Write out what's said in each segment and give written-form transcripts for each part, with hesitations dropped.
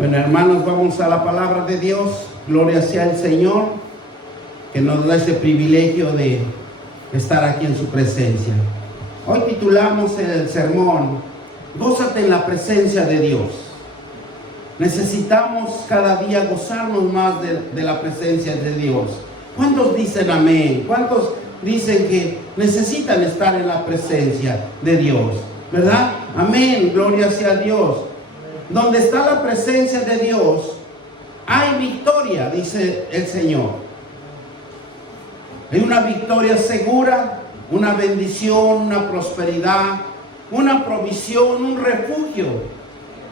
Bueno, hermanos, vamos a la palabra de Dios. Gloria sea al Señor, que nos da ese privilegio de estar aquí en su presencia. Hoy titulamos el sermón, Gózate en la presencia de Dios. Necesitamos cada día gozarnos más de la presencia de Dios. ¿Cuántos dicen amén? ¿Cuántos dicen que necesitan estar en la presencia de Dios? ¿Verdad? Amén, gloria sea a Dios. Donde está la presencia de Dios, hay victoria, dice el Señor. Hay una victoria segura, una bendición, una prosperidad, una provisión, un refugio,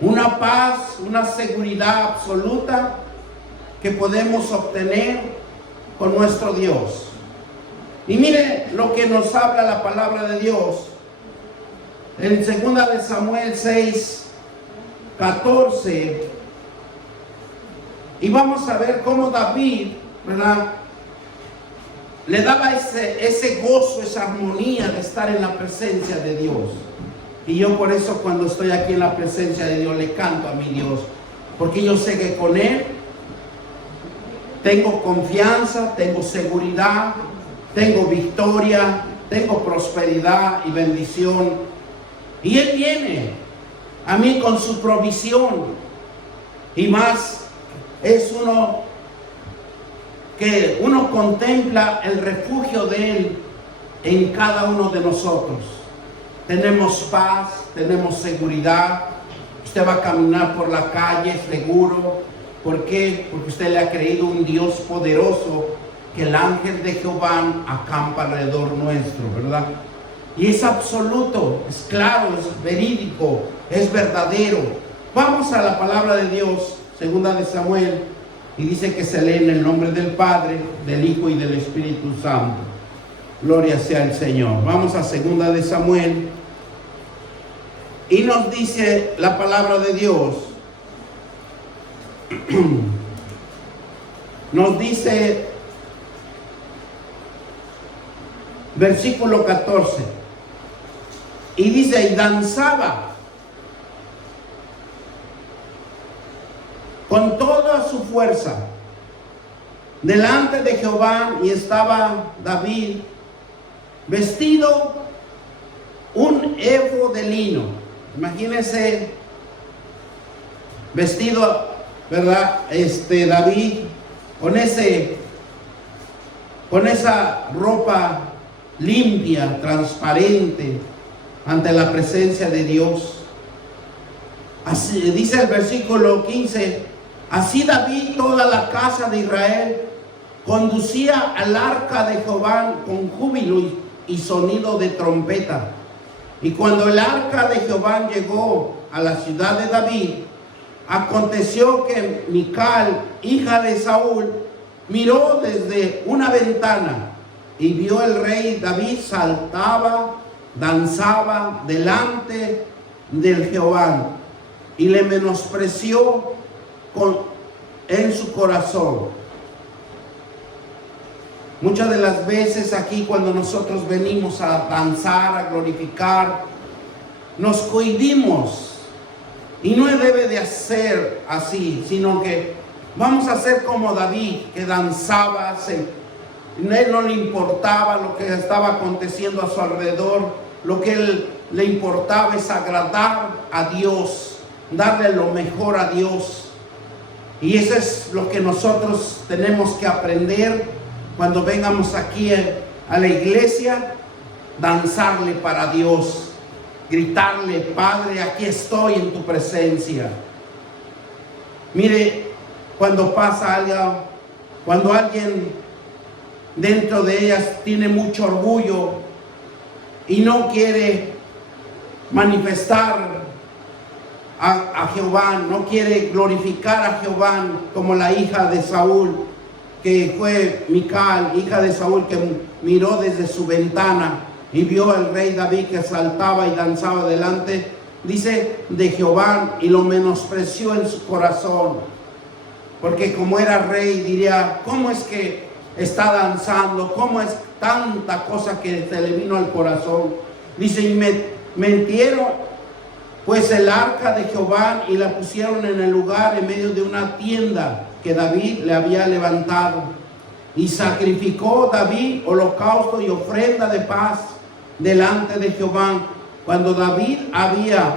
una paz, una seguridad absoluta que podemos obtener con nuestro Dios. Y mire lo que nos habla la palabra de Dios en 2 de Samuel 6:14, y vamos a ver cómo David, ¿verdad?, le daba ese gozo, esa armonía de estar en la presencia de Dios. Y yo por eso cuando estoy aquí en la presencia de Dios le canto a mi Dios, porque yo sé que con Él tengo confianza, tengo seguridad, tengo victoria, tengo prosperidad y bendición. Y Él viene a mí con su provisión, y más es que uno contempla el refugio de Él en cada uno de nosotros. Tenemos paz, tenemos seguridad. Usted va a caminar por la calle seguro. ¿Por qué? Porque usted le ha creído un Dios poderoso, que el ángel de Jehová acampa alrededor nuestro, ¿verdad? Y es absoluto, es claro, es verídico, es verdadero. Vamos a la palabra de Dios, 2 de Samuel, y dice que se lee en el nombre del Padre, del Hijo y del Espíritu Santo. Gloria sea al Señor. Vamos a 2 de Samuel, y nos dice la palabra de Dios, nos dice, versículo 14, y dice, y danzaba con toda su fuerza delante de Jehová, y estaba David vestido un efod de lino. Imagínense, vestido, ¿verdad? David con esa ropa limpia, transparente, ante la presencia de Dios. Así dice el versículo 15, así David, toda la casa de Israel, conducía al arca de Jehová con júbilo y sonido de trompeta. Y cuando el arca de Jehová llegó a la ciudad de David, aconteció que Mical, hija de Saúl, miró desde una ventana y vio el rey David saltaba, danzaba delante del Jehová, y le menospreció en su corazón. Muchas de las veces aquí, cuando nosotros venimos a danzar, a glorificar, nos cohibimos, y no debe de hacer así, sino que vamos a hacer como David, que danzaba, a él no le importaba lo que estaba aconteciendo a su alrededor. Lo que él le importaba es agradar a Dios, darle lo mejor a Dios. Y eso es lo que nosotros tenemos que aprender cuando vengamos aquí a la iglesia: danzarle para Dios, gritarle: Padre, aquí estoy en tu presencia. Mire, cuando pasa algo, cuando alguien dentro de ellas tiene mucho orgullo y no quiere manifestar a Jehová, no quiere glorificar a Jehová, como la hija de Saúl, que fue Mical, hija de Saúl, que miró desde su ventana y vio al rey David que saltaba y danzaba delante, dice, de Jehová, y lo menospreció en su corazón, porque como era rey diría: ¿cómo es que está danzando? ¿Cómo es tanta cosa que se le vino al corazón? Dice, y mentieron pues el arca de Jehová y la pusieron en el lugar en medio de una tienda que David le había levantado. Y sacrificó David holocausto y ofrenda de paz delante de Jehová. Cuando David había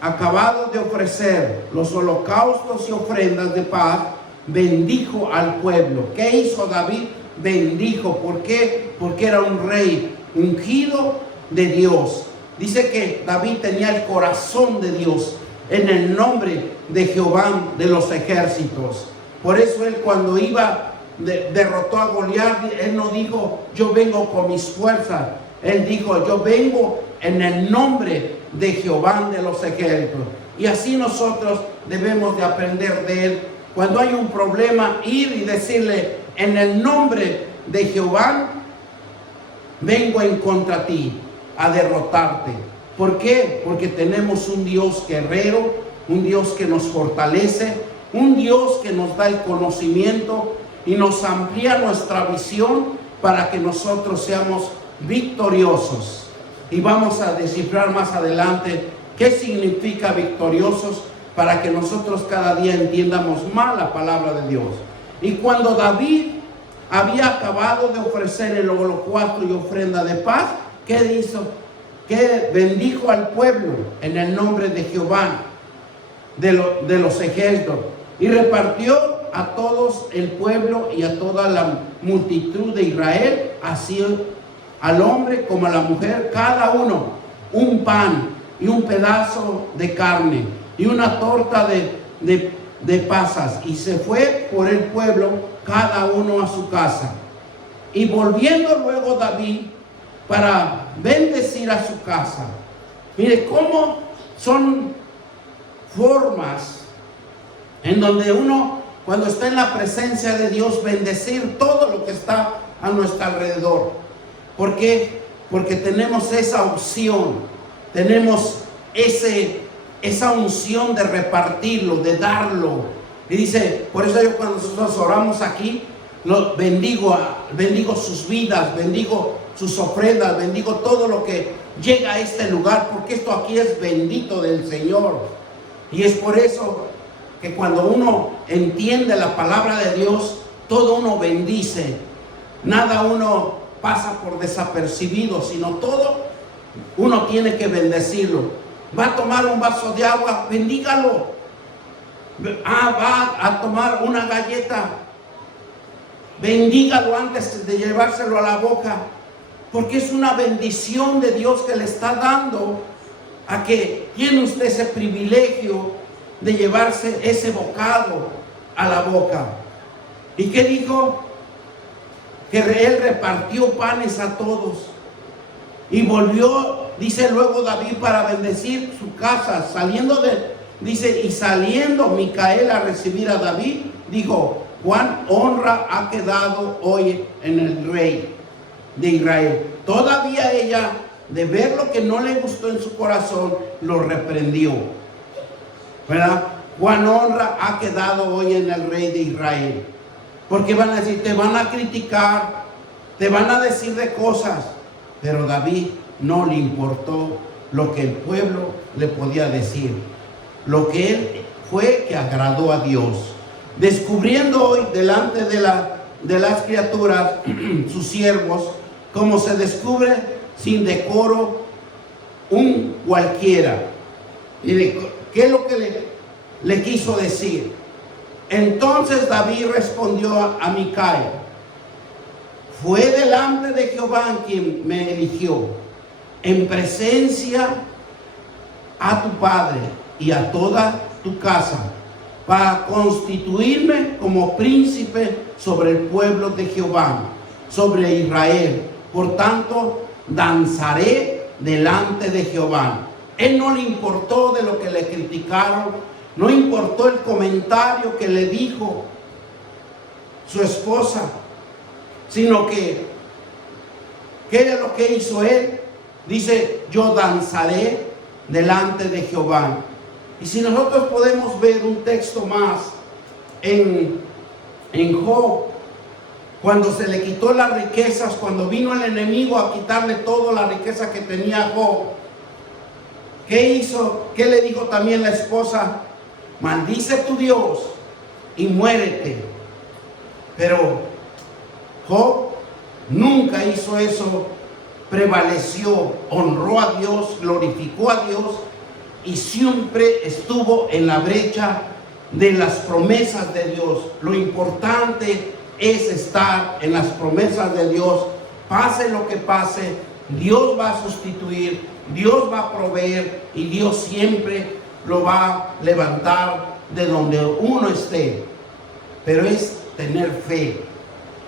acabado de ofrecer los holocaustos y ofrendas de paz, bendijo al pueblo. ¿Qué hizo David? Bendijo. ¿Por qué? Porque era un rey ungido de Dios. Dice que David tenía el corazón de Dios, en el nombre de Jehová de los ejércitos. Por eso él, cuando derrotó a Goliat, él no dijo: yo vengo con mis fuerzas. Él dijo: yo vengo en el nombre de Jehová de los ejércitos. Y así nosotros debemos de aprender de él. Cuando hay un problema, ir y decirle: en el nombre de Jehová vengo en contra ti a derrotarte. ¿Por qué? Porque tenemos un Dios guerrero, un Dios que nos fortalece, un Dios que nos da el conocimiento y nos amplía nuestra visión para que nosotros seamos victoriosos. Y vamos a descifrar más adelante qué significa victoriosos, para que nosotros cada día entiendamos más la palabra de Dios. Y cuando David había acabado de ofrecer el holocausto y ofrenda de paz, ¿qué hizo? Que bendijo al pueblo en el nombre de Jehová de los ejércitos, y repartió a todos el pueblo y a toda la multitud de Israel, así al hombre como a la mujer, cada uno un pan y un pedazo de carne y una torta de pasas, y se fue por el pueblo cada uno a su casa. Y volviendo luego David para bendecir a su casa. Mire cómo son formas en donde uno, cuando está en la presencia de Dios, bendecir todo lo que está a nuestro alrededor. ¿Por qué? Porque tenemos esa opción, tenemos esa unción de repartirlo, de darlo. Y dice, por eso yo, cuando nosotros oramos aquí, bendigo sus vidas, bendigo sus ofrendas, bendigo todo lo que llega a este lugar, porque esto aquí es bendito del Señor. Y es por eso que cuando uno entiende la palabra de Dios, todo uno bendice, nada uno pasa por desapercibido, sino todo uno tiene que bendecirlo. Va a tomar un vaso de agua, bendígalo. Va a tomar una galleta, bendígalo antes de llevárselo a la boca, porque es una bendición de Dios que le está dando, a que tiene usted ese privilegio de llevarse ese bocado a la boca. ¿Y qué dijo? Que él repartió panes a todos. Y volvió, dice luego David, para bendecir su casa. Y saliendo Micael a recibir a David, dijo: cuán honra ha quedado hoy en el rey de Israel. Todavía ella, de ver lo que no le gustó en su corazón, lo reprendió. ¿Verdad? Cuán honra ha quedado hoy en el rey de Israel. Porque van a decir, te van a criticar, te van a decir de cosas. Pero David no le importó lo que el pueblo le podía decir. Lo que él fue que agradó a Dios. Descubriendo hoy delante de las criaturas, sus siervos, como se descubre sin decoro un cualquiera. Y ¿qué es lo que le quiso decir? Entonces David respondió a Micael: fue delante de Jehová quien me eligió, en presencia a tu padre y a toda tu casa, para constituirme como príncipe sobre el pueblo de Jehová, sobre Israel. Por tanto, danzaré delante de Jehová. Él no le importó de lo que le criticaron, no importó el comentario que le dijo su esposa, sino que, ¿qué era lo que hizo él? Dice: yo danzaré delante de Jehová. Y si nosotros podemos ver un texto más en Job, cuando se le quitó las riquezas, cuando vino el enemigo a quitarle toda la riqueza que tenía Job, ¿qué hizo? ¿Qué le dijo también la esposa? Maldice tu Dios y muérete. Pero Job nunca hizo eso, prevaleció, honró a Dios, glorificó a Dios y siempre estuvo en la brecha de las promesas de Dios. Lo importante es estar en las promesas de Dios. Pase lo que pase, Dios va a sustituir, Dios va a proveer y Dios siempre lo va a levantar de donde uno esté. Pero es tener fe.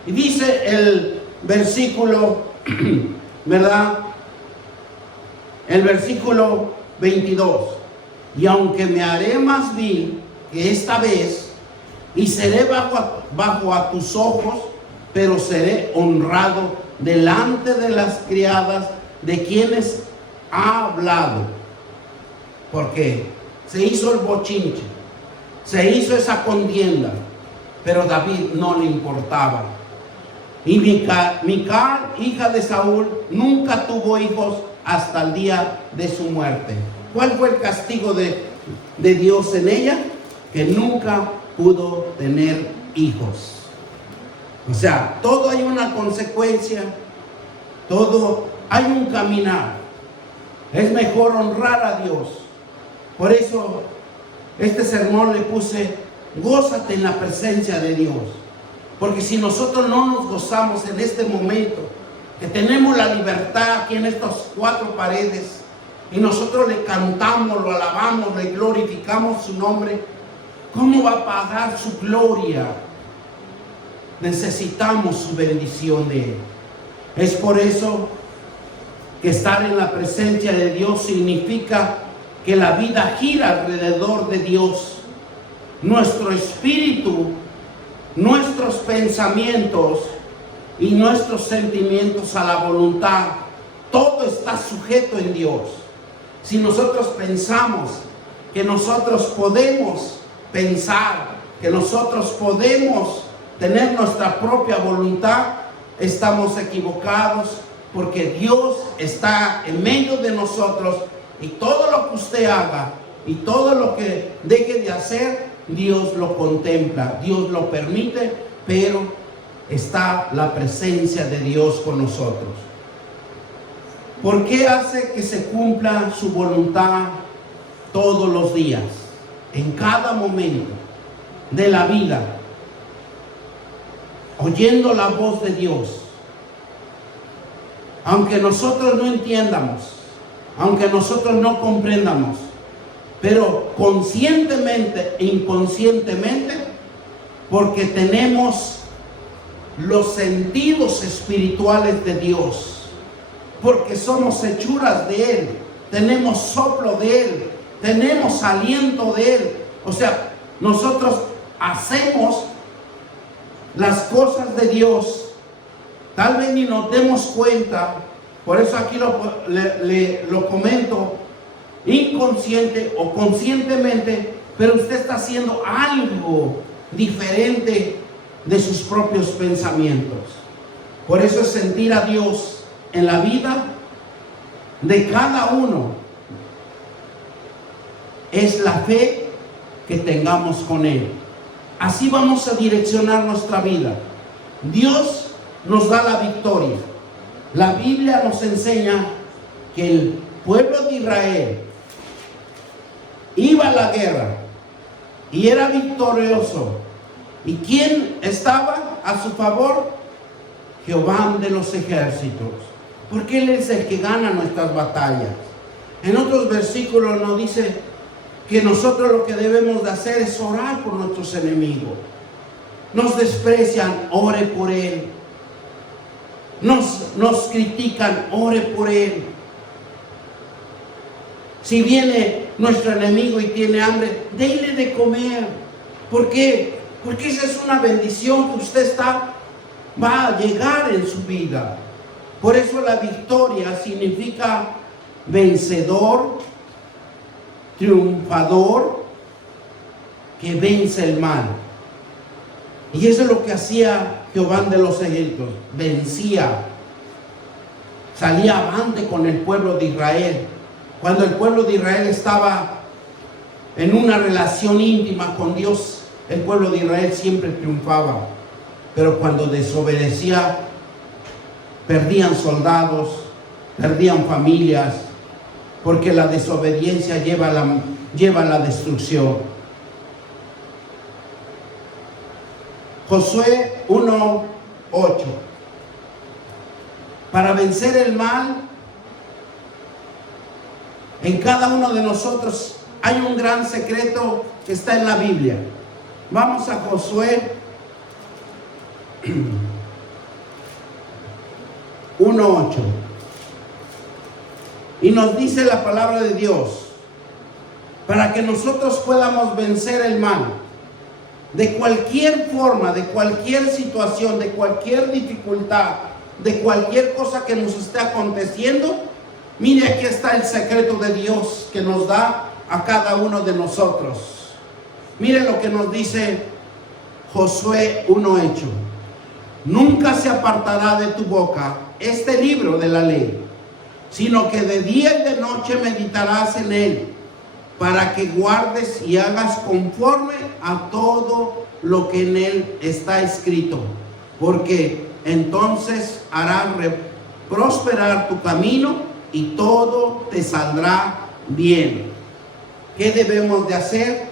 Y dice el versículo, ¿verdad? El versículo 22. Y aunque me haré más vil que esta vez, y seré bajo a tus ojos, pero seré honrado delante de las criadas de quienes ha hablado. Porque se hizo el bochinche, se hizo esa contienda, pero David no le importaba. Y Mical, hija de Saúl, nunca tuvo hijos hasta el día de su muerte. ¿Cuál fue el castigo de Dios en ella? Que nunca pudo tener hijos. O sea, todo hay una consecuencia, todo hay un caminar. Es mejor honrar a Dios. Por eso este sermón le puse: gózate en la presencia de Dios. Porque si nosotros no nos gozamos en este momento, que tenemos la libertad aquí en estas cuatro paredes, y nosotros le cantamos, lo alabamos, le glorificamos su nombre, ¿cómo va a pagar su gloria? Necesitamos su bendición de Él. Es por eso que estar en la presencia de Dios significa que la vida gira alrededor de Dios. Nuestro espíritu, nuestros pensamientos y nuestros sentimientos a la voluntad, todo está sujeto en Dios. Si nosotros pensamos que nosotros podemos pensar, que nosotros podemos tener nuestra propia voluntad, estamos equivocados, porque Dios está en medio de nosotros, y todo lo que usted haga y todo lo que deje de hacer, Dios lo contempla, Dios lo permite, pero está la presencia de Dios con nosotros. ¿Por qué hace que se cumpla su voluntad todos los días, en cada momento de la vida? Oyendo la voz de Dios. Aunque nosotros no entiendamos, aunque nosotros no comprendamos, pero conscientemente e inconscientemente, porque tenemos los sentidos espirituales de Dios, porque somos hechuras de Él, tenemos soplo de Él, tenemos aliento de Él. O sea, nosotros hacemos las cosas de Dios, tal vez ni nos demos cuenta. Por eso aquí lo comento, inconsciente o conscientemente, pero usted está haciendo algo diferente de sus propios pensamientos. Por eso es sentir a Dios en la vida de cada uno. Es la fe que tengamos con Él. Así vamos a direccionar nuestra vida. Dios nos da la victoria. La Biblia nos enseña que el pueblo de Israel iba a la guerra y era victorioso. ¿Y quién estaba a su favor? Jehová de los ejércitos. Porque Él es el que gana nuestras batallas. En otros versículos nos dice que nosotros lo que debemos de hacer es orar por nuestros enemigos. Nos desprecian, ore por él. Nos critican, ore por él. Si viene nuestro enemigo y tiene hambre, déle de comer. ¿Por qué? Porque esa es una bendición que usted va a llegar en su vida. Por eso la victoria significa vencedor, triunfador, que vence el mal. Y eso es lo que hacía Jehová de los ejércitos. Vencía, salía avante con el pueblo de Israel. Cuando el pueblo de Israel estaba en una relación íntima con Dios, el pueblo de Israel siempre triunfaba. Pero cuando desobedecía, perdían soldados, perdían familias, porque la desobediencia lleva a la destrucción. Josué 1:8. Para vencer el mal, en cada uno de nosotros hay un gran secreto que está en la Biblia. Vamos a Josué 1:8. Y nos dice la palabra de Dios, para que nosotros podamos vencer el mal, de cualquier forma, de cualquier situación, de cualquier dificultad, de cualquier cosa que nos esté aconteciendo. Mire, aquí está el secreto de Dios que nos da a cada uno de nosotros. Mire lo que nos dice Josué 1:8. Nunca se apartará de tu boca este libro de la ley, sino que de día y de noche meditarás en él, para que guardes y hagas conforme a todo lo que en él está escrito, porque entonces hará prosperar tu camino y todo te saldrá bien. ¿Qué debemos de hacer?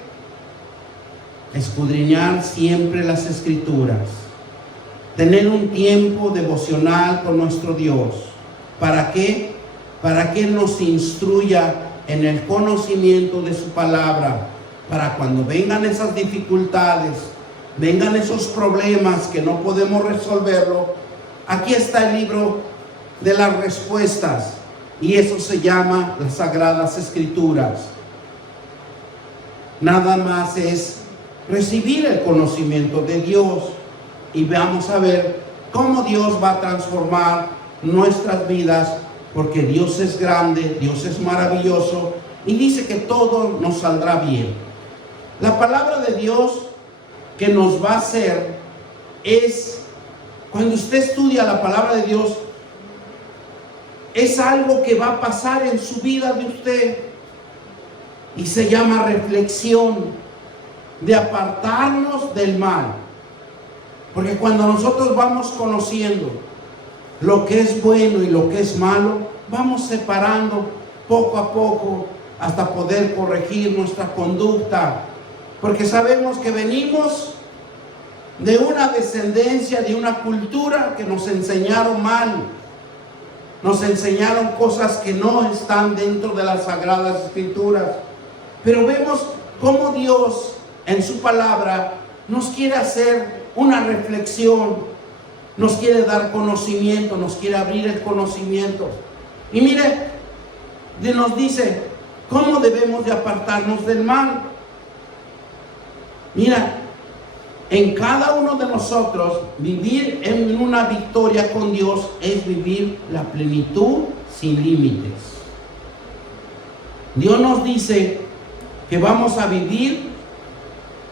Escudriñar siempre las Escrituras, tener un tiempo devocional con nuestro Dios. ¿Para qué? Para que Él nos instruya en el conocimiento de su palabra, para cuando vengan esas dificultades, vengan esos problemas que no podemos resolverlo, aquí está el libro de las respuestas, y eso se llama las Sagradas Escrituras. Nada más es recibir el conocimiento de Dios, y vamos a ver cómo Dios va a transformar nuestras vidas, porque Dios es grande, Dios es maravilloso, y dice que todo nos saldrá bien. La palabra de Dios que nos va a hacer es, cuando usted estudia la palabra de Dios, es algo que va a pasar en su vida de usted, y se llama reflexión, de apartarnos del mal. Porque cuando nosotros vamos conociendo lo que es bueno y lo que es malo, vamos separando poco a poco hasta poder corregir nuestra conducta, porque sabemos que venimos de una descendencia, de una cultura que nos enseñaron mal, nos enseñaron cosas que no están dentro de las Sagradas Escrituras. Pero vemos cómo Dios en su palabra nos quiere hacer una reflexión, nos quiere dar conocimiento, nos quiere abrir el conocimiento. Y mire, nos dice cómo debemos de apartarnos del mal. Mira, en cada uno de nosotros, vivir en una victoria con Dios es vivir la plenitud sin límites. Dios nos dice que vamos a vivir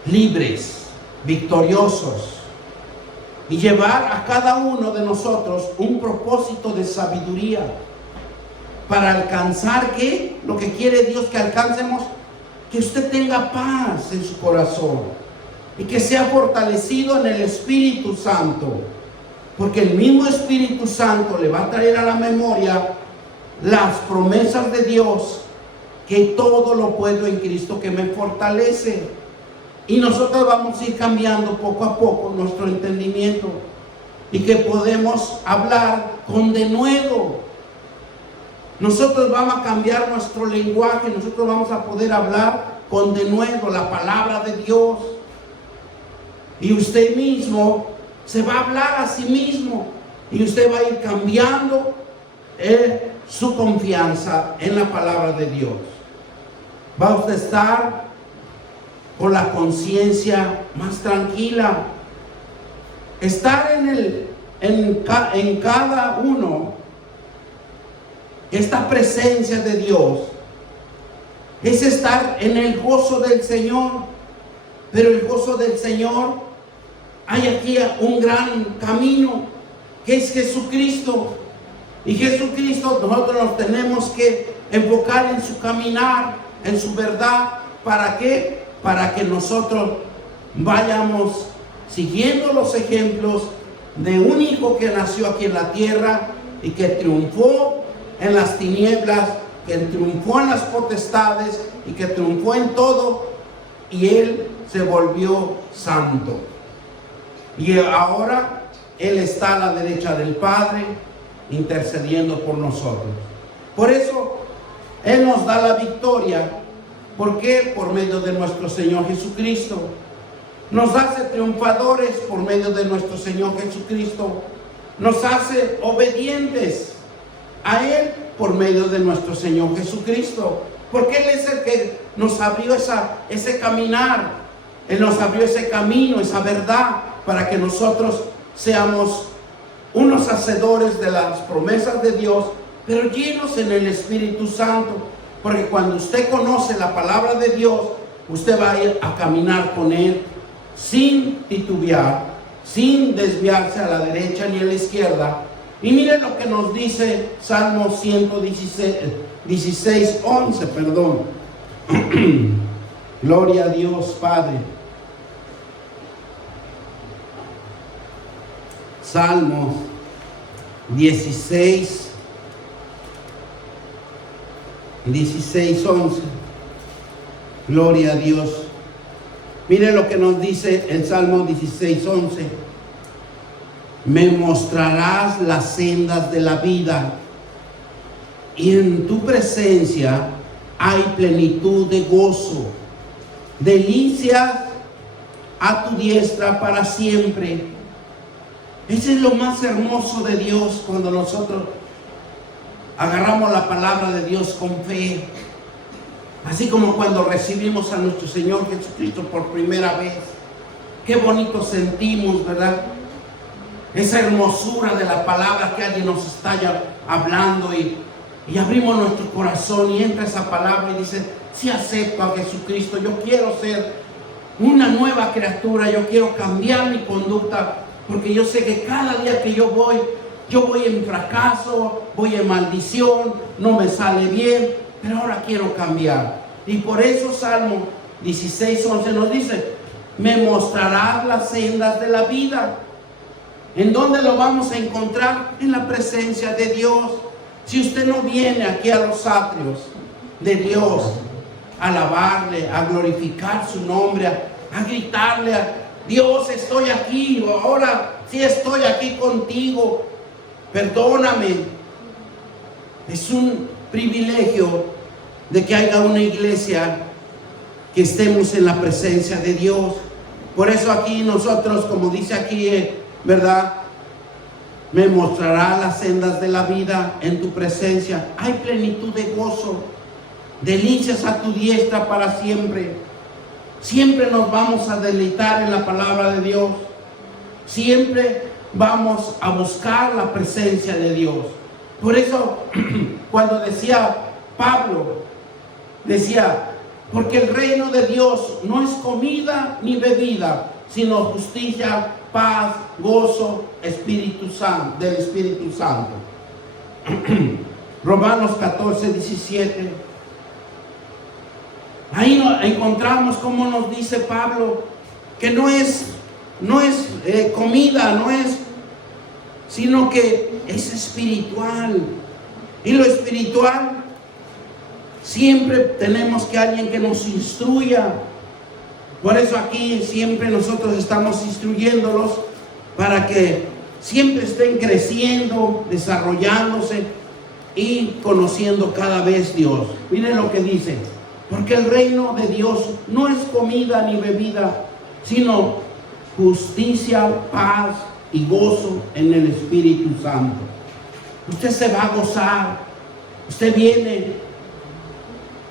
libres, victoriosos, y llevar a cada uno de nosotros un propósito de sabiduría para alcanzar, ¿qué? Lo que quiere Dios que alcancemos, que usted tenga paz en su corazón y que sea fortalecido en el Espíritu Santo, porque el mismo Espíritu Santo le va a traer a la memoria las promesas de Dios, que todo lo puedo en Cristo que me fortalece. Y nosotros vamos a ir cambiando poco a poco nuestro entendimiento, y que podemos hablar con denuedo. Nosotros vamos a cambiar nuestro lenguaje, nosotros vamos a poder hablar con denuedo la palabra de Dios. Y usted mismo se va a hablar a sí mismo, y usted va a ir cambiando su confianza en la palabra de Dios. Va usted a estar con la conciencia más tranquila. Estar en cada uno, esta presencia de Dios, es estar en el gozo del Señor. Pero el gozo del Señor, hay aquí un gran camino, que es Jesucristo. Y Jesucristo, nosotros nos tenemos que enfocar en su caminar, en su verdad. ¿Para qué? Para que nosotros vayamos siguiendo los ejemplos de un hijo que nació aquí en la tierra y que triunfó en las tinieblas, que triunfó en las potestades y que triunfó en todo, y él se volvió santo. Y ahora él está a la derecha del Padre intercediendo por nosotros. Por eso él nos da la victoria. ¿Por qué? Por medio de nuestro Señor Jesucristo. Nos hace triunfadores por medio de nuestro Señor Jesucristo. Nos hace obedientes a Él por medio de nuestro Señor Jesucristo. Porque Él es el que nos abrió ese caminar. Él nos abrió ese camino, esa verdad, para que nosotros seamos unos hacedores de las promesas de Dios, pero llenos en el Espíritu Santo. Porque cuando usted conoce la palabra de Dios, usted va a ir a caminar con Él sin titubear, sin desviarse a la derecha ni a la izquierda. Y miren lo que nos dice Salmo 11, perdón. Gloria a Dios Padre. Salmos 16, 11. Gloria a Dios. Mire lo que nos dice el Salmo 16:11. Me mostrarás las sendas de la vida, y en tu presencia hay plenitud de gozo, delicias a tu diestra para siempre. Ese es lo más hermoso de Dios, cuando nosotros agarramos la palabra de Dios con fe. Así como cuando recibimos a nuestro Señor Jesucristo por primera vez. Qué bonito sentimos, ¿verdad? Esa hermosura de la palabra que alguien nos está ya hablando, y abrimos nuestro corazón y entra esa palabra y dice: sí, acepto a Jesucristo, yo quiero ser una nueva criatura, yo quiero cambiar mi conducta, porque yo sé que cada día que yo voy en fracaso, voy en maldición, no me sale bien, pero ahora quiero cambiar. Y por eso Salmo 16:11 nos dice: me mostrarás las sendas de la vida. ¿En dónde lo vamos a encontrar? En la presencia de Dios. Si usted no viene aquí a los atrios de Dios a alabarle, a glorificar su nombre, a gritarle a Dios: estoy aquí, ahora sí estoy aquí contigo, perdóname. Es un privilegio de que haya una iglesia que estemos en la presencia de Dios. Por eso aquí nosotros, como dice aquí, ¿verdad? Me mostrará las sendas de la vida, en tu presencia hay plenitud de gozo, delicias a tu diestra para siempre. Siempre nos vamos a deleitar en la palabra de Dios. Siempre vamos a buscar la presencia de Dios. Por eso, cuando decía Pablo, decía: porque el reino de Dios no es comida ni bebida, sino justicia, paz, gozo, del Espíritu Santo. Romanos 14:17. Ahí encontramos cómo nos dice Pablo que no es comida, sino que es espiritual. Y lo espiritual, siempre tenemos que alguien que nos instruya. Por eso aquí siempre nosotros estamos instruyéndolos para que siempre estén creciendo, desarrollándose y conociendo cada vez Dios. Miren lo que dice: porque el reino de Dios no es comida ni bebida, sino justicia, paz y gozo en el Espíritu Santo. Usted se va a gozar. Usted viene,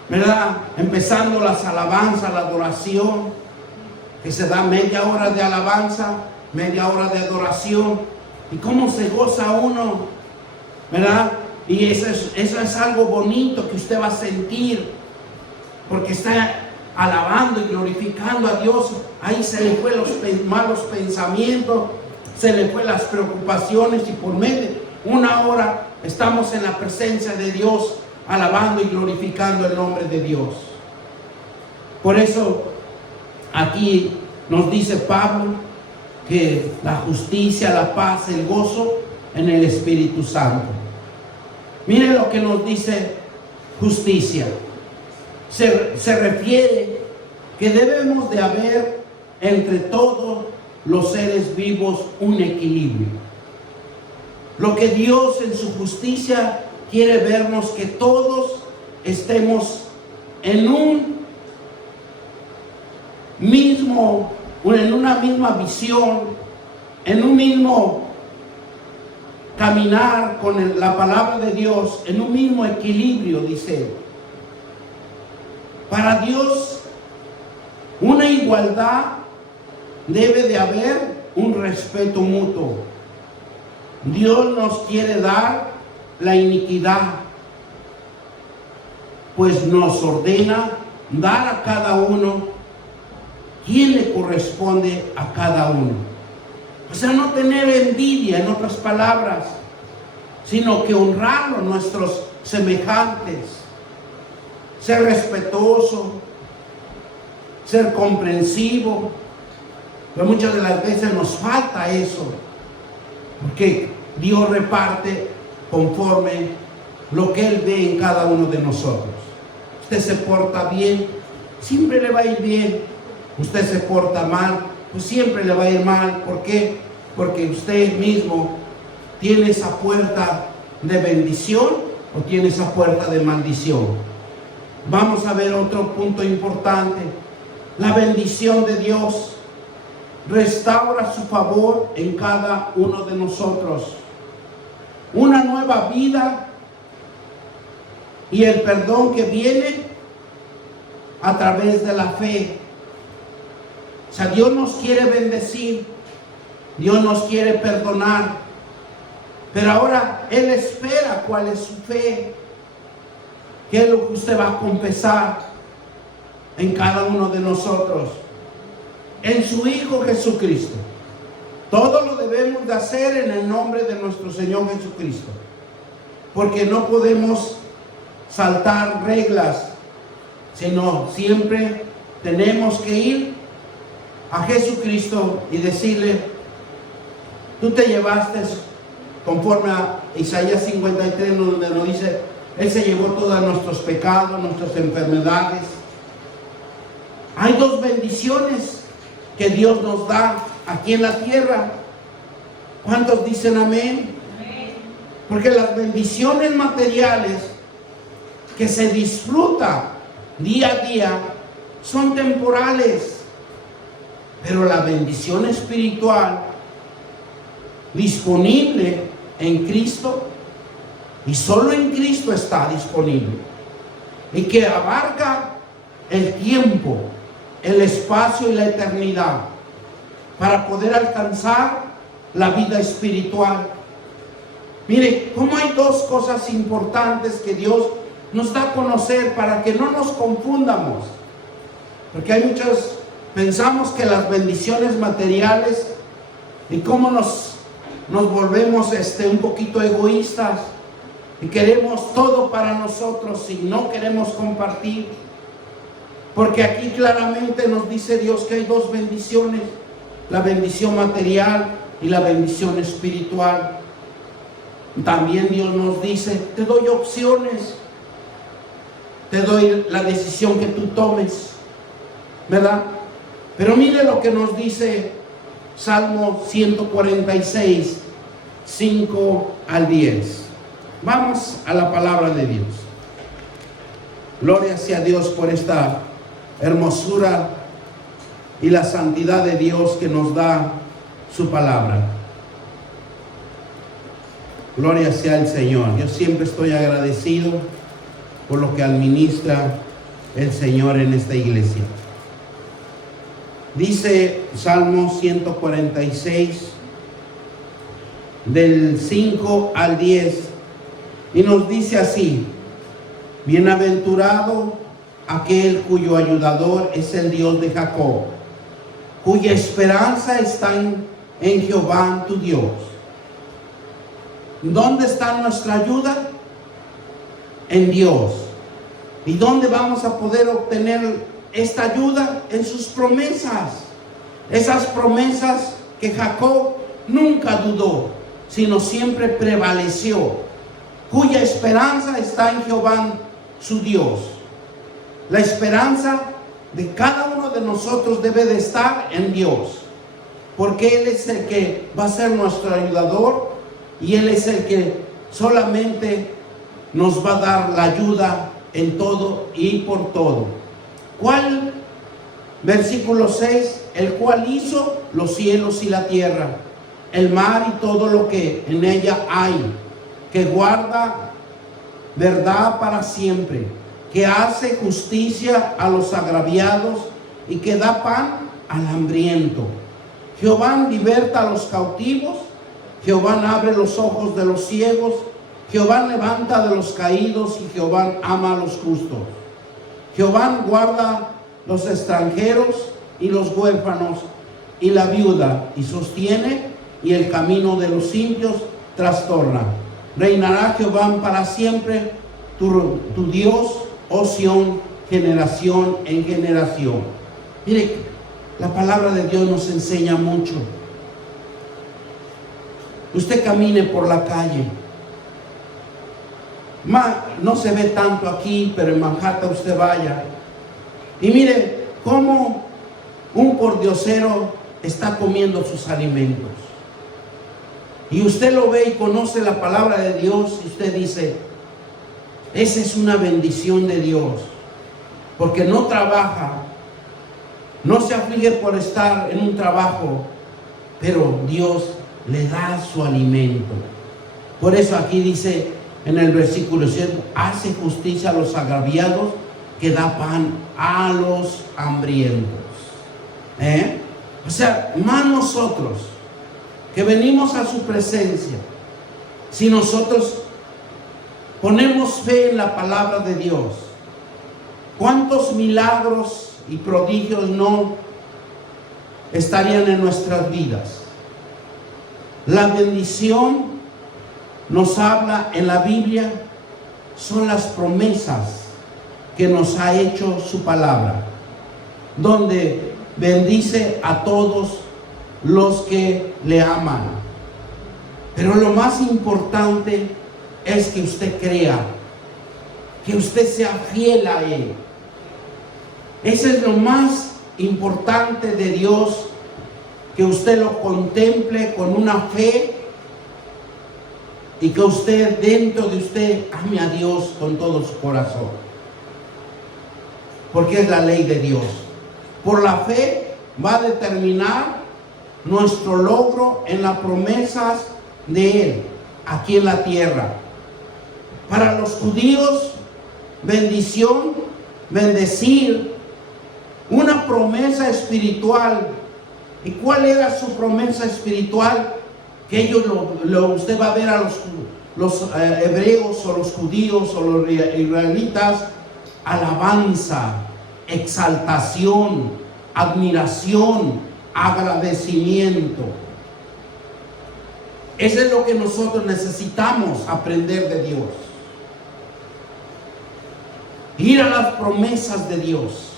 ¿verdad? Empezando las alabanzas, la adoración, que se da media hora de alabanza, media hora de adoración. Y cómo se goza uno, ¿verdad? Y eso es algo bonito que usted va a sentir, porque está alabando y glorificando a Dios. Ahí se le fue los malos pensamientos, se le fue las preocupaciones, y por medio de una hora estamos en la presencia de Dios, alabando y glorificando el nombre de Dios. Por eso aquí nos dice Pablo que la justicia, la paz, el gozo en el Espíritu Santo. Miren lo que nos dice justicia. Se refiere que debemos de haber entre todos los seres vivos un equilibrio. Lo que Dios en su justicia quiere vernos, que todos estemos en una misma visión, en un mismo caminar con la palabra de Dios, en un mismo equilibrio, dice. Para Dios, una igualdad debe de haber un respeto mutuo. Dios nos quiere dar la iniquidad, pues nos ordena dar a cada uno quien le corresponde a cada uno. O sea, no tener envidia, en otras palabras, sino que honrar a nuestros semejantes, ser respetuoso, ser comprensivo. Pero muchas de las veces nos falta eso, porque Dios reparte conforme lo que Él ve en cada uno de nosotros. Usted se porta bien, siempre le va a ir bien. Usted se porta mal, pues siempre le va a ir mal. ¿Por qué? Porque usted mismo tiene esa puerta de bendición o tiene esa puerta de maldición. Vamos a ver otro punto importante. La bendición de Dios restaura su favor en cada uno de nosotros. Una nueva vida y el perdón que viene a través de la fe. O sea, Dios nos quiere bendecir, Dios nos quiere perdonar, pero ahora Él espera cuál es su fe, qué es lo que usted va a confesar en cada uno de nosotros, en su Hijo Jesucristo. Todo lo debemos de hacer en el nombre de nuestro Señor Jesucristo, porque no podemos saltar reglas, sino siempre tenemos que ir a Jesucristo y decirle: tú te llevaste, conforme a Isaías 53, donde nos dice, Él se llevó todos nuestros pecados, nuestras enfermedades. Hay dos bendiciones que Dios nos da aquí en la tierra. ¿Cuántos dicen amén? Amén. Porque las bendiciones materiales que se disfrutan día a día son temporales. Pero la bendición espiritual disponible en Cristo, y solo en Cristo está disponible, y que abarca el tiempo, el espacio y la eternidad para poder alcanzar la vida espiritual. Mire, cómo hay dos cosas importantes que Dios nos da a conocer para que no nos confundamos, porque hay muchas. Pensamos que las bendiciones materiales y cómo nos volvemos un poquito egoístas y queremos todo para nosotros y no queremos compartir. Porque aquí claramente nos dice Dios que hay dos bendiciones: la bendición material y la bendición espiritual. También Dios nos dice: te doy opciones, te doy la decisión que tú tomes, ¿verdad? Pero mire lo que nos dice Salmo 146, 5 al 10. Vamos a la palabra de Dios. Gloria sea a Dios por esta hermosura y la santidad de Dios que nos da su palabra. Gloria sea al Señor. Yo siempre estoy agradecido por lo que administra el Señor en esta iglesia. Dice Salmo 146, del 5 al 10, y nos dice así: bienaventurado aquel cuyo ayudador es el Dios de Jacob, cuya esperanza está en Jehová tu Dios. ¿Dónde está nuestra ayuda? en Dios. ¿Y dónde vamos a poder obtener esta ayuda? En sus promesas. Esas promesas que Jacob nunca dudó, sino siempre prevaleció, cuya esperanza está en Jehová su Dios. La esperanza de cada uno de nosotros debe de estar en Dios, porque Él es el que va a ser nuestro ayudador y Él es el que solamente nos va a dar la ayuda en todo y por todo. ¿Cuál? Versículo 6, el cual hizo los cielos y la tierra, el mar y todo lo que en ella hay, que guarda verdad para siempre, que hace justicia a los agraviados y que da pan al hambriento. Jehová liberta a los cautivos, Jehová abre los ojos de los ciegos, Jehová levanta de los caídos y Jehová ama a los justos. Jehová guarda los extranjeros y los huérfanos y la viuda, y sostiene, y el camino de los impíos trastorna. Reinará Jehová para siempre, tu Dios, oh Sión, generación en generación. Mire, la palabra de Dios nos enseña mucho. Usted camine por la calle. No se ve tanto aquí, pero en Manhattan usted vaya. Y mire cómo un pordiosero está comiendo sus alimentos. Y usted lo ve y conoce la palabra de Dios y usted dice, esa es una bendición de Dios. Porque no trabaja, no se aflige por estar en un trabajo, pero Dios le da su alimento. Por eso aquí dice en el versículo 7, hace justicia a los agraviados, que da pan a los hambrientos. O sea, más nosotros que venimos a su presencia, si nosotros ponemos fe en la palabra de Dios, ¿cuántos milagros y prodigios no estarían en nuestras vidas? La bendición nos habla en la Biblia, son las promesas que nos ha hecho su palabra, donde bendice a todos los que le aman. Pero lo más importante es que usted crea, que usted sea fiel a Él. Ese es lo más importante de Dios, que usted lo contemple con una fe y que usted, dentro de usted, ame a Dios con todo su corazón. Porque es la ley de Dios. Por la fe va a determinar nuestro logro en las promesas de Él, aquí en la tierra. Para los judíos, bendición, bendecir, una promesa espiritual. ¿Y cuál era su promesa espiritual? Que ellos usted va a ver a los hebreos o los judíos o los israelitas, alabanza, exaltación, admiración, agradecimiento. Eso es lo que nosotros necesitamos aprender de Dios. Ir a las promesas de Dios,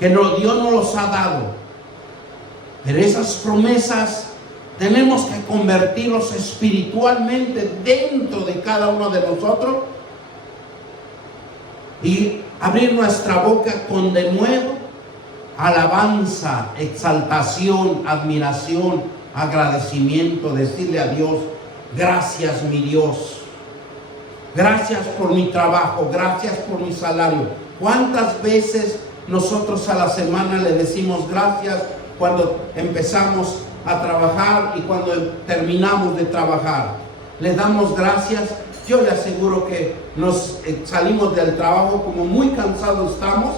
que Dios nos los ha dado. Pero esas promesas tenemos que convertirlos espiritualmente dentro de cada uno de nosotros y abrir nuestra boca con de nuevo alabanza, exaltación, admiración, agradecimiento, decirle a Dios, gracias mi Dios, gracias por mi trabajo, gracias por mi salario. ¿Cuántas veces nosotros a la semana le decimos gracias cuando empezamos a trabajar y cuando terminamos de trabajar? Le damos gracias. Yo le aseguro que nos salimos del trabajo como muy cansados estamos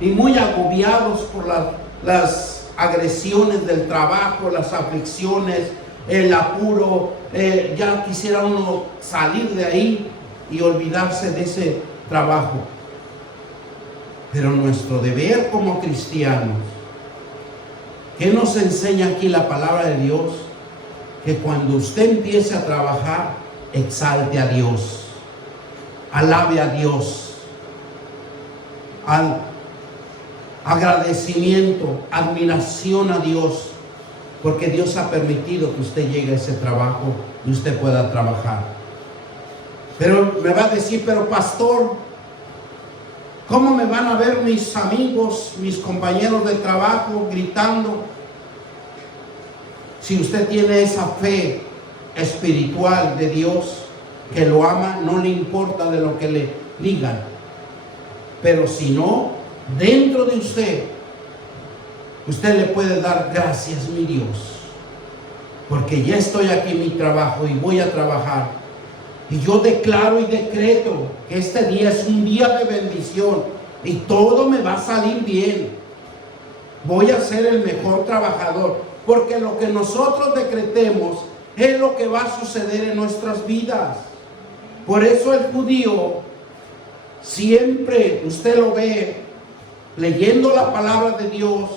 y muy agobiados por las agresiones del trabajo, las aflicciones, el apuro. Ya quisiera uno salir de ahí y olvidarse de ese trabajo. Pero nuestro deber como cristianos, ¿qué nos enseña aquí la palabra de Dios? Que cuando usted empiece a trabajar, exalte a Dios. alabe a Dios, al agradecimiento, admiración a Dios, porque Dios ha permitido que usted llegue a ese trabajo y usted pueda trabajar. Pero me va a decir, pero pastor, ¿cómo me van a ver mis amigos, mis compañeros de trabajo gritando? Si usted tiene esa fe espiritual de Dios, que lo ama, no le importa de lo que le digan. Pero si no, dentro de usted le puede dar gracias, mi Dios, porque ya estoy aquí en mi trabajo y voy a trabajar. Y yo declaro y decreto que este día es un día de bendición y todo me va a salir bien. Voy a ser el mejor trabajador, porque lo que nosotros decretemos es lo que va a suceder en nuestras vidas. Por eso el judío siempre, usted lo ve leyendo la palabra de Dios.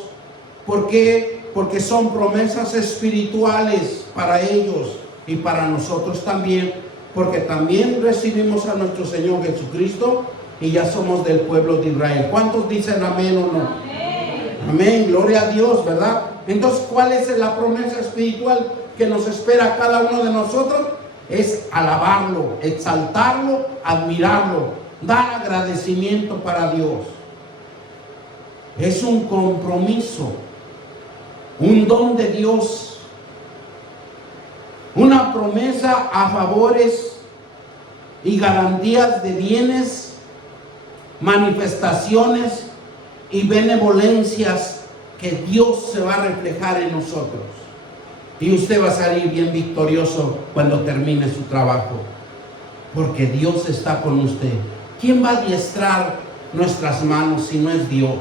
¿Por qué? Porque son promesas espirituales para ellos y para nosotros también, porque también recibimos a nuestro Señor Jesucristo y ya somos del pueblo de Israel. ¿Cuántos dicen amén o no? Amén. Amén, gloria a Dios, ¿verdad? Entonces, ¿cuál es la promesa espiritual que nos espera a cada uno de nosotros? Es alabarlo, exaltarlo, admirarlo, dar agradecimiento para Dios. Es un compromiso, un don de Dios, una promesa a favores y garantías de bienes, manifestaciones y benevolencias que Dios se va a reflejar en nosotros. Y usted va a salir bien victorioso cuando termine su trabajo, porque Dios está con usted. ¿Quién va a adiestrar nuestras manos si no es Dios?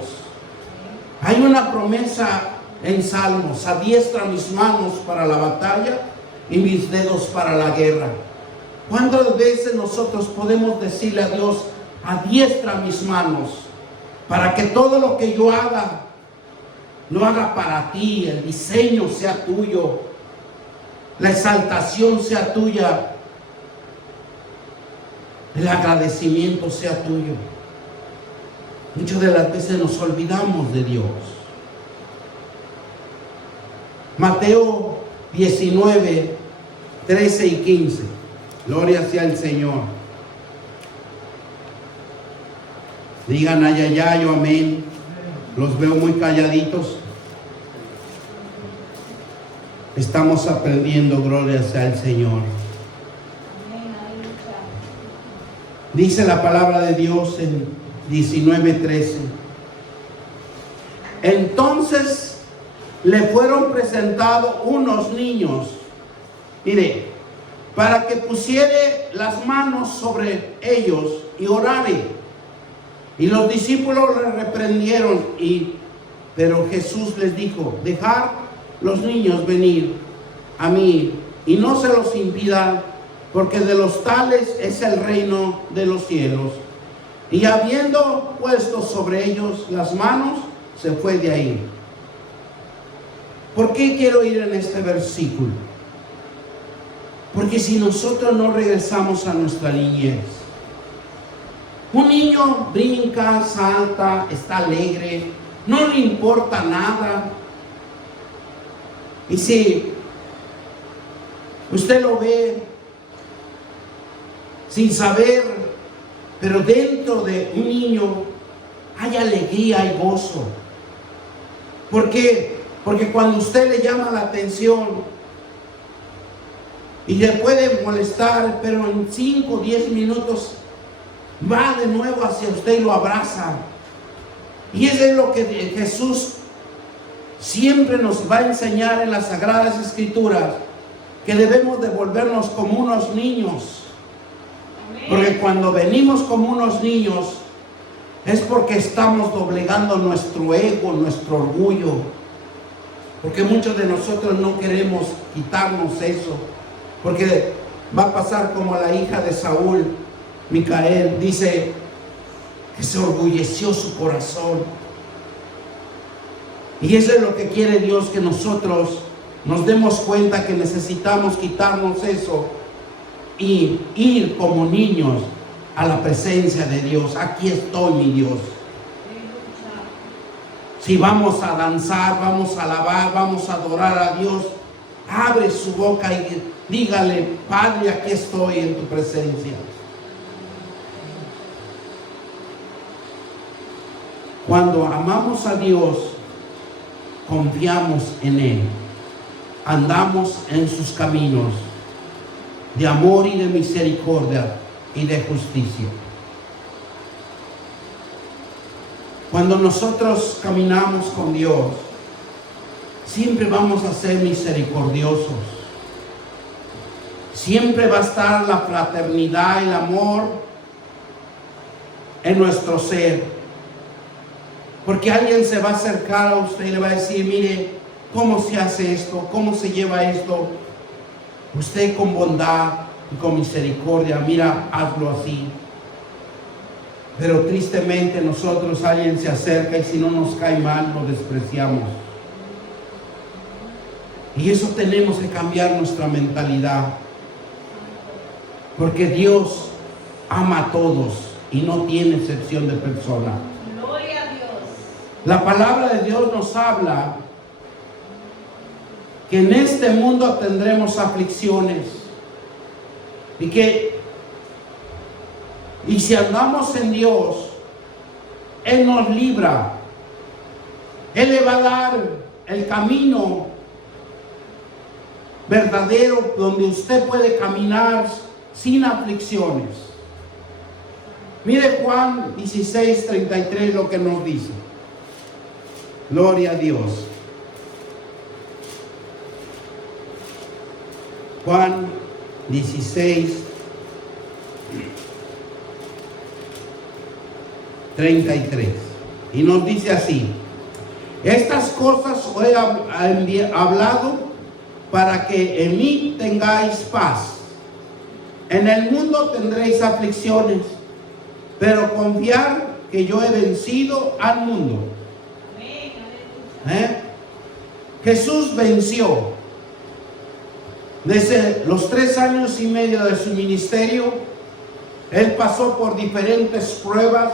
Hay una promesa en Salmos: adiestra mis manos para la batalla y mis dedos para la guerra. ¿Cuántas veces nosotros podemos decirle a Dios: adiestra mis manos para que todo lo que yo haga, lo haga para ti, el diseño sea tuyo, la exaltación sea tuya, el agradecimiento sea tuyo? Muchas de las veces nos olvidamos de Dios. Mateo 19, 13 y 15. Gloria sea al Señor. Digan ay, ay, ay, o amén. Los veo muy calladitos. Estamos aprendiendo, gloria sea al Señor. Dice la palabra de Dios en 19:13. Entonces le fueron presentados unos niños, mire, para que pusiere las manos sobre ellos y orare. Y los discípulos le reprendieron, pero Jesús les dijo: dejad los niños venir a mí y no se los impidan, porque de los tales es el reino de los cielos. Y habiendo puesto sobre ellos las manos, se fue de ahí. ¿Por qué quiero ir en este versículo? Porque si nosotros no regresamos a nuestra niñez, un niño brinca, salta, está alegre, no le importa nada. Y si usted lo ve sin saber, pero dentro de un niño hay alegría y gozo. ¿Por qué? Porque cuando usted le llama la atención y le puede molestar, pero en 5 o 10 minutos va de nuevo hacia usted y lo abraza. Y eso es lo que Jesús siempre nos va a enseñar en las Sagradas Escrituras, que debemos de volvernos como unos niños. Porque cuando venimos como unos niños es porque estamos doblegando nuestro ego, nuestro orgullo. Porque muchos de nosotros no queremos quitarnos eso. Porque va a pasar como la hija de Saúl, Micael, dice que se orgulleció su corazón. Y eso es lo que quiere Dios, que nosotros nos demos cuenta que necesitamos quitarnos eso y ir como niños a la presencia de Dios. Aquí estoy, mi Dios. Si vamos a danzar, vamos a alabar, vamos a adorar a Dios, abre su boca y dígale: Padre, aquí estoy en tu presencia. Cuando amamos a Dios, confiamos en Él, andamos en sus caminos de amor y de misericordia y de justicia. Cuando nosotros caminamos con Dios, siempre vamos a ser misericordiosos. Siempre va a estar la fraternidad, el amor en nuestro ser. Porque alguien se va a acercar a usted y le va a decir: mire, ¿cómo se hace esto? ¿Cómo se lleva esto? Usted con bondad y con misericordia, mira, hazlo así. Pero tristemente nosotros, alguien se acerca y si no nos cae mal, lo despreciamos. Y eso tenemos que cambiar nuestra mentalidad. Porque Dios ama a todos y no tiene excepción de persona. Gloria a Dios. La palabra de Dios nos habla que en este mundo tendremos aflicciones. Y si andamos en Dios, Él nos libra. Él le va a dar el camino verdadero donde usted puede caminar sin aflicciones. Mire Juan 16:33 lo que nos dice. Gloria a Dios. Juan 16:33. Y nos dice así: estas cosas os he hablado para que en mí tengáis paz. En el mundo tendréis aflicciones, pero confiar que yo he vencido al mundo. Jesús venció. Desde los 3 años y medio de su ministerio, Él pasó por diferentes pruebas.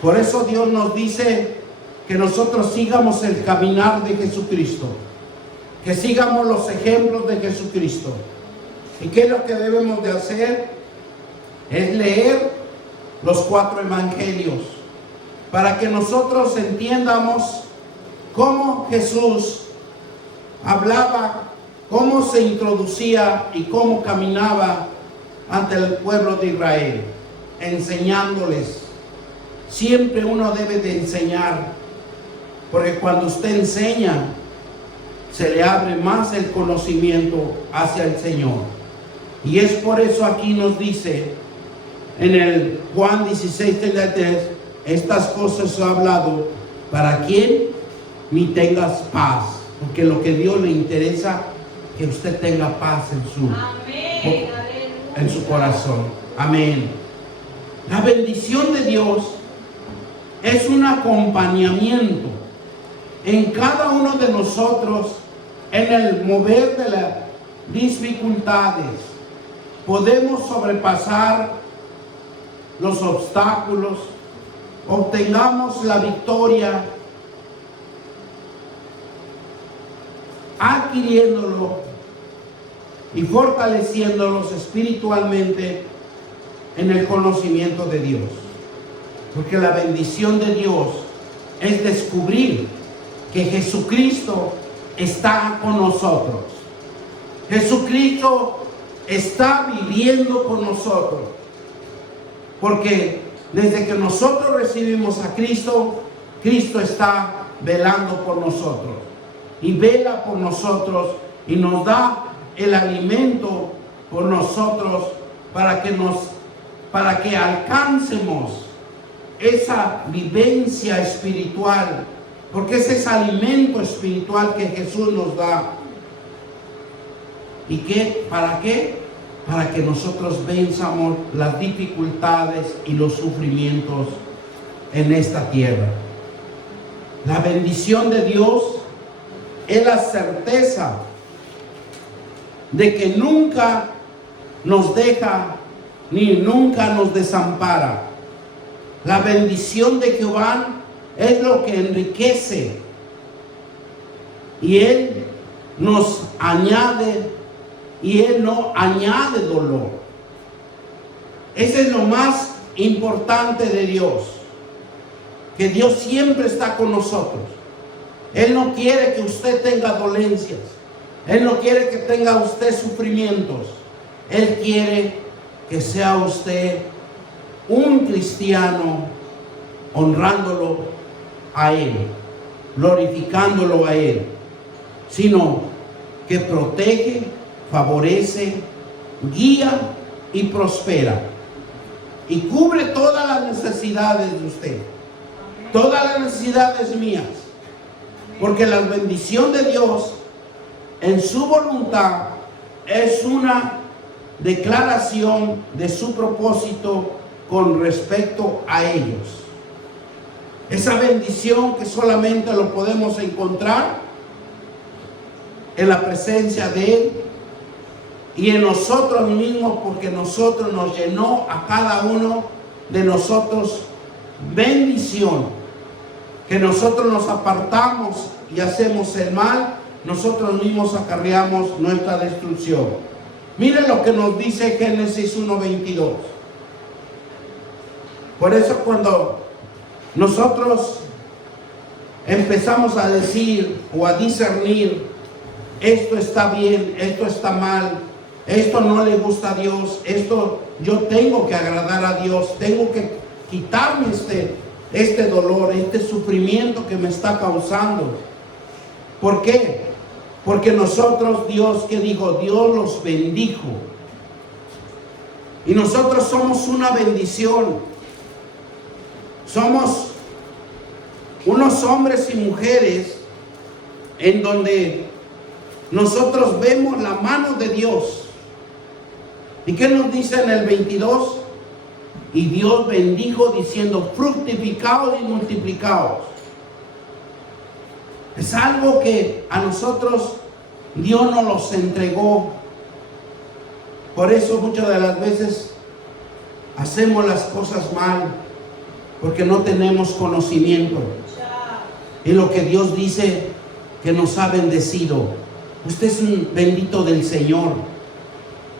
Por eso Dios nos dice que nosotros sigamos el caminar de Jesucristo, que sigamos los ejemplos de Jesucristo. ¿Y qué es lo que debemos de hacer? Es leer los 4 evangelios para que nosotros entiendamos cómo Jesús hablaba, cómo se introducía y cómo caminaba ante el pueblo de Israel, enseñándoles. Siempre uno debe de enseñar, porque cuando usted enseña, se le abre más el conocimiento hacia el Señor. Y es por eso aquí nos dice en el Juan 16:33, estas cosas he hablado para quien ni tengas paz, porque lo que Dios le interesa que usted tenga paz en su corazón. Amén. La bendición de Dios es un acompañamiento en cada uno de nosotros en el mover de las dificultades. Podemos sobrepasar los obstáculos, obtengamos la victoria, adquiriéndolo y fortaleciéndolos espiritualmente en el conocimiento de Dios. Porque la bendición de Dios es descubrir que Jesucristo está con nosotros. Jesucristo está viviendo con nosotros. Porque desde que nosotros recibimos a Cristo, Cristo está velando por nosotros. Y vela por nosotros y nos da el alimento por nosotros para que alcancemos esa vivencia espiritual, porque ese es alimento espiritual que Jesús nos da. ¿Y para qué? Para que nosotros venzamos las dificultades y los sufrimientos en esta tierra. La bendición de Dios es la certeza de que nunca nos deja ni nunca nos desampara. La bendición de Jehová es lo que enriquece, y Él nos añade, y Él no añade dolor. Ese es lo más importante de Dios, que Dios siempre está con nosotros. Él no quiere que usted tenga dolencias, Él no quiere que tenga usted sufrimientos. Él quiere que sea usted un cristiano honrándolo a Él, glorificándolo a Él, sino que protege, favorece, guía y prospera, y cubre todas las necesidades de usted, todas las necesidades mías, porque la bendición de Dios en su voluntad es una declaración de su propósito con respecto a ellos. Esa bendición que solamente lo podemos encontrar en la presencia de Él y en nosotros mismos, porque nosotros nos llenó a cada uno de nosotros bendición. Que nosotros nos apartamos y hacemos el mal, nosotros mismos acarreamos nuestra destrucción. Miren lo que nos dice Génesis 1:22. Por eso cuando nosotros empezamos a decir o a discernir, esto está bien, esto está mal, esto no le gusta a Dios, esto yo tengo que agradar a Dios, tengo que quitarme este dolor, este sufrimiento que me está causando. ¿Por qué? Porque nosotros, Dios, ¿qué dijo? Dios los bendijo. Y nosotros somos una bendición. Somos unos hombres y mujeres en donde nosotros vemos la mano de Dios. ¿Y qué nos dice en el 22? Y Dios bendijo diciendo, fructificaos y multiplicaos. Es algo que a nosotros Dios nos los entregó. Por eso muchas de las veces hacemos las cosas mal, porque no tenemos conocimiento. Y lo que Dios dice que nos ha bendecido. Usted es un bendito del Señor.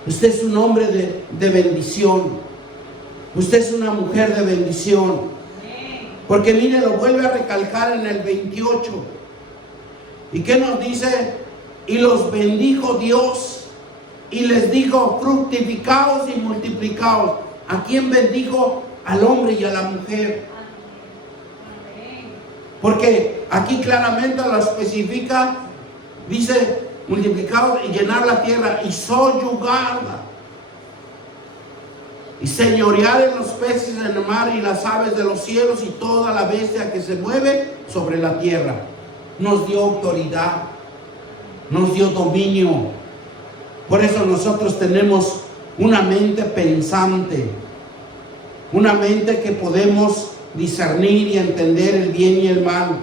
Usted es un hombre de bendición. Usted es una mujer de bendición. Porque mire, lo vuelve a recalcar en el 28. ¿Y qué nos dice? Y los bendijo Dios y les dijo, fructificaos y multiplicaos. ¿A quién bendijo? Al hombre y a la mujer. Porque aquí claramente lo especifica, dice, multiplicaos y llenar la tierra y soyugarla. Y señorear en los peces en el mar y las aves de los cielos y toda la bestia que se mueve sobre la tierra. Nos dio autoridad, nos dio dominio. Por eso nosotros tenemos una mente pensante, una mente que podemos discernir y entender el bien y el mal.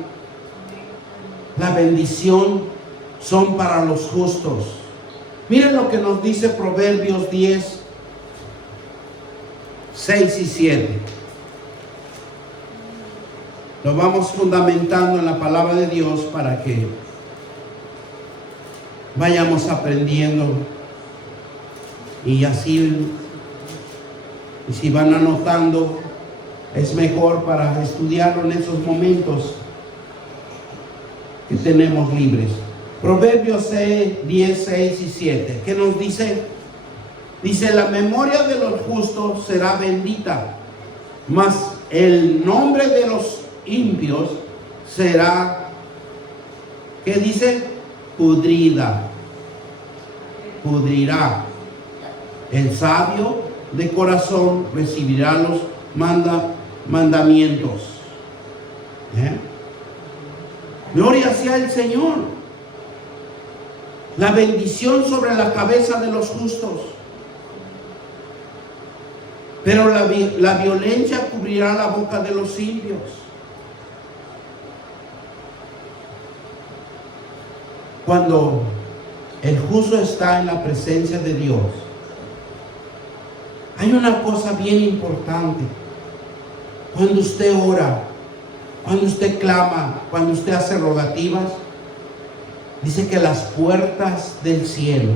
La bendición son para los justos. Miren lo que nos dice Proverbios 10, 6 y 7. Lo vamos fundamentando en la palabra de Dios para que vayamos aprendiendo. Y así, y si van anotando, es mejor para estudiarlo en esos momentos que tenemos libres. Proverbios 10, 6 y 7. ¿Qué nos dice? Dice, la memoria de los justos será bendita, mas el nombre de los impios será, ¿qué dice? Pudrida. Pudrirá. El sabio de corazón recibirá los mandamientos. Gloria sea el Señor. La bendición sobre la cabeza de los justos. Pero la violencia cubrirá la boca de los impios. Cuando el justo está en la presencia de Dios, Hay una cosa bien importante. Cuando usted ora, cuando usted clama, cuando usted hace rogativas, dice que las puertas del cielo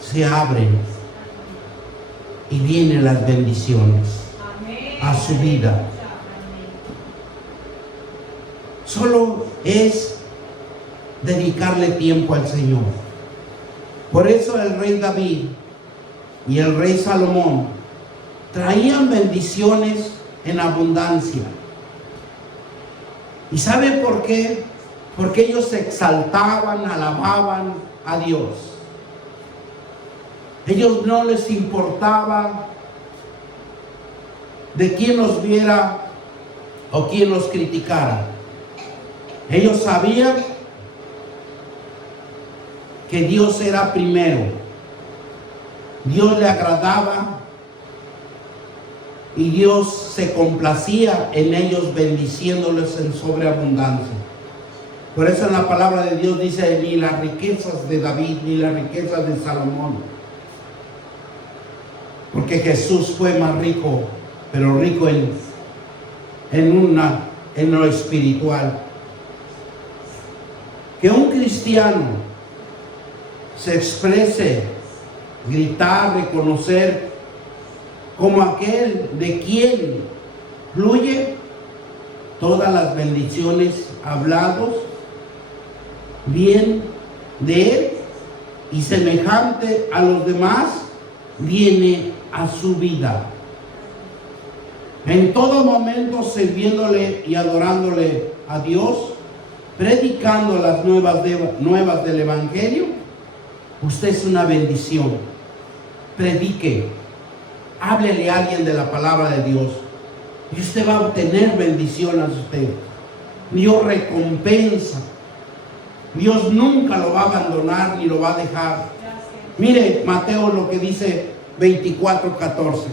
se abren y vienen las bendiciones a su vida. Solo es dedicarle tiempo al Señor. Por eso el rey David y el rey Salomón traían bendiciones en abundancia. ¿Y sabe por qué? Porque ellos se exaltaban, alababan a Dios. Ellos no les importaba de quién los viera o quién los criticara. Ellos sabían que Dios era primero. Dios le agradaba y Dios se complacía en ellos, bendiciéndoles en sobreabundancia. Por eso en la palabra de Dios dice: ni las riquezas de David ni las riquezas de Salomón. Porque Jesús fue más rico, pero rico en lo espiritual. Que un cristiano se exprese, gritar, reconocer como aquel de quien fluye todas las bendiciones hablados bien de él, y semejante a los demás viene a su vida. En todo momento sirviéndole y adorándole a Dios, predicando las nuevas del Evangelio. Usted es una bendición. Predique, háblele a alguien de la palabra de Dios y usted va a obtener bendición a usted. Dios recompensa. Dios nunca lo va a abandonar ni lo va a dejar. Mire Mateo lo que dice 24:14.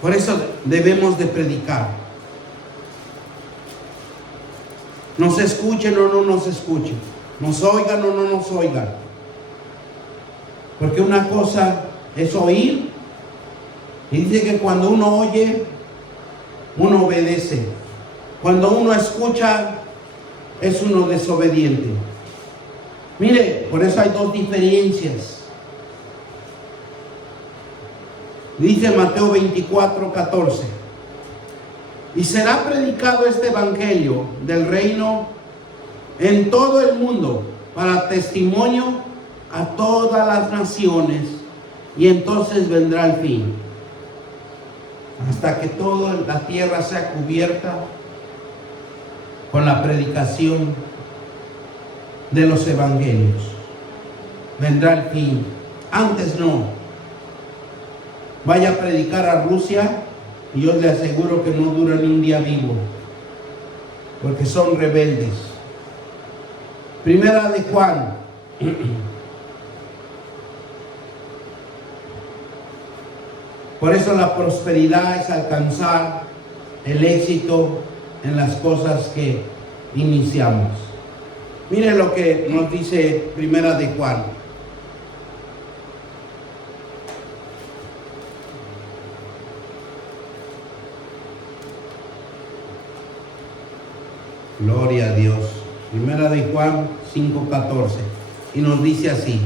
Por eso debemos de predicar. Nos escuchen o no nos escuchen, nos oigan o no nos oigan. Porque una cosa es oír, y dice que cuando uno oye, uno obedece. Cuando uno escucha, es uno desobediente. Mire, por eso hay dos diferencias. Dice Mateo 24:14. Y será predicado este evangelio del reino en todo el mundo para testimonio a todas las naciones, y entonces vendrá el fin. Hasta que toda la tierra sea cubierta con la predicación de los evangelios. Vendrá el fin. Antes no. Vaya a predicar a Rusia y yo le aseguro que no dura ni un día vivo, porque son rebeldes. Primera de Juan. Por eso la prosperidad es alcanzar el éxito en las cosas que iniciamos. Mire lo que nos dice Primera de Juan. Gloria a Dios. Primera de Juan 5:14. Y nos dice así: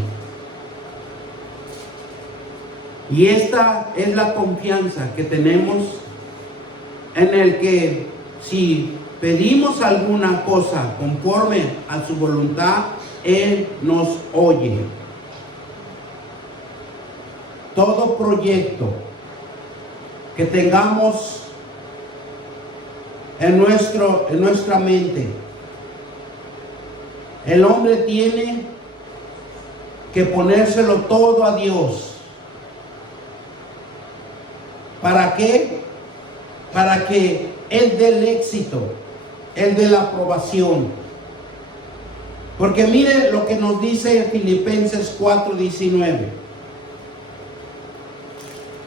y esta es la confianza que tenemos en el que si pedimos alguna cosa conforme a su voluntad, Él nos oye. Todo proyecto que tengamos en nuestra mente, el hombre tiene que ponérselo todo a Dios. ¿Para qué? Para que Él dé el éxito, Él dé la aprobación. Porque mire lo que nos dice Filipenses 4:19.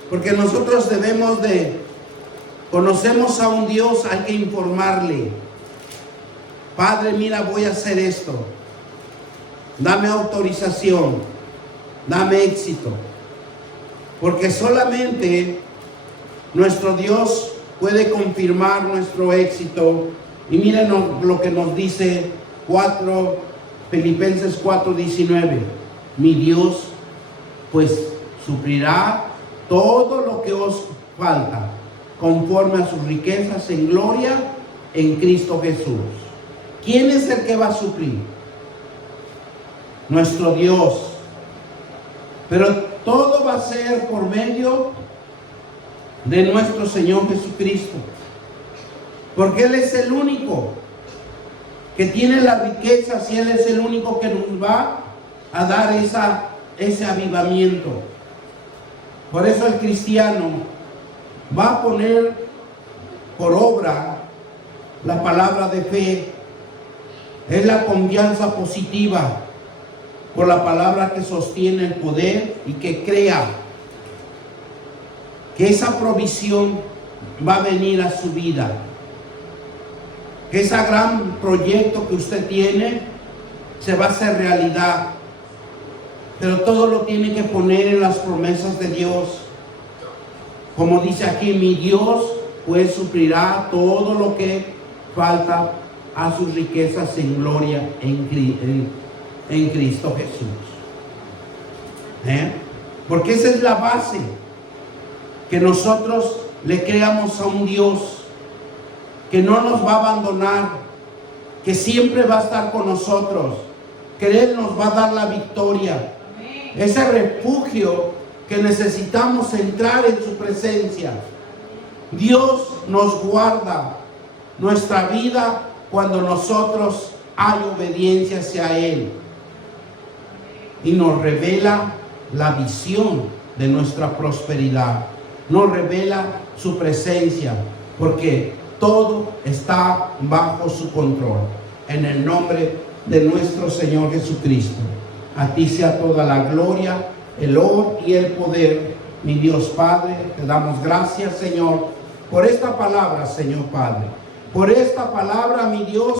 Porque nosotros conocemos a un Dios, hay que informarle: Padre, mira, voy a hacer esto. dame autorización, dame éxito. Porque solamente nuestro Dios puede confirmar nuestro éxito. Y miren lo que nos dice Filipenses 4:19. Mi Dios pues suplirá todo lo que os falta, conforme a sus riquezas en gloria en Cristo Jesús. ¿Quién es el que va a suplir? Nuestro Dios. Pero todo va a ser por medio de nuestro Señor Jesucristo. Porque Él es el único que tiene las riquezas y Él es el único que nos va a dar ese avivamiento. Por eso el cristiano va a poner por obra la palabra de fe. Es la confianza positiva por la palabra que sostiene el poder y que crea que esa provisión va a venir a su vida. Que ese gran proyecto que usted tiene se va a hacer realidad. Pero todo lo tiene que poner en las promesas de Dios. Como dice aquí, mi Dios pues suplirá todo lo que falta a sus riquezas en gloria en Cristo Jesús. Porque esa es la base. Que nosotros le creamos a un Dios que no nos va a abandonar, que siempre va a estar con nosotros, que Él nos va a dar la victoria. Ese refugio que necesitamos entrar en su presencia. Dios nos guarda nuestra vida cuando nosotros hay obediencia hacia Él. Y nos revela la visión de nuestra prosperidad. Nos revela su presencia, porque todo está bajo su control. En el nombre de nuestro Señor Jesucristo. A ti sea toda la gloria, el honor y el poder, mi Dios Padre. Te damos gracias, Señor, por esta palabra, Señor Padre. Por esta palabra, mi Dios.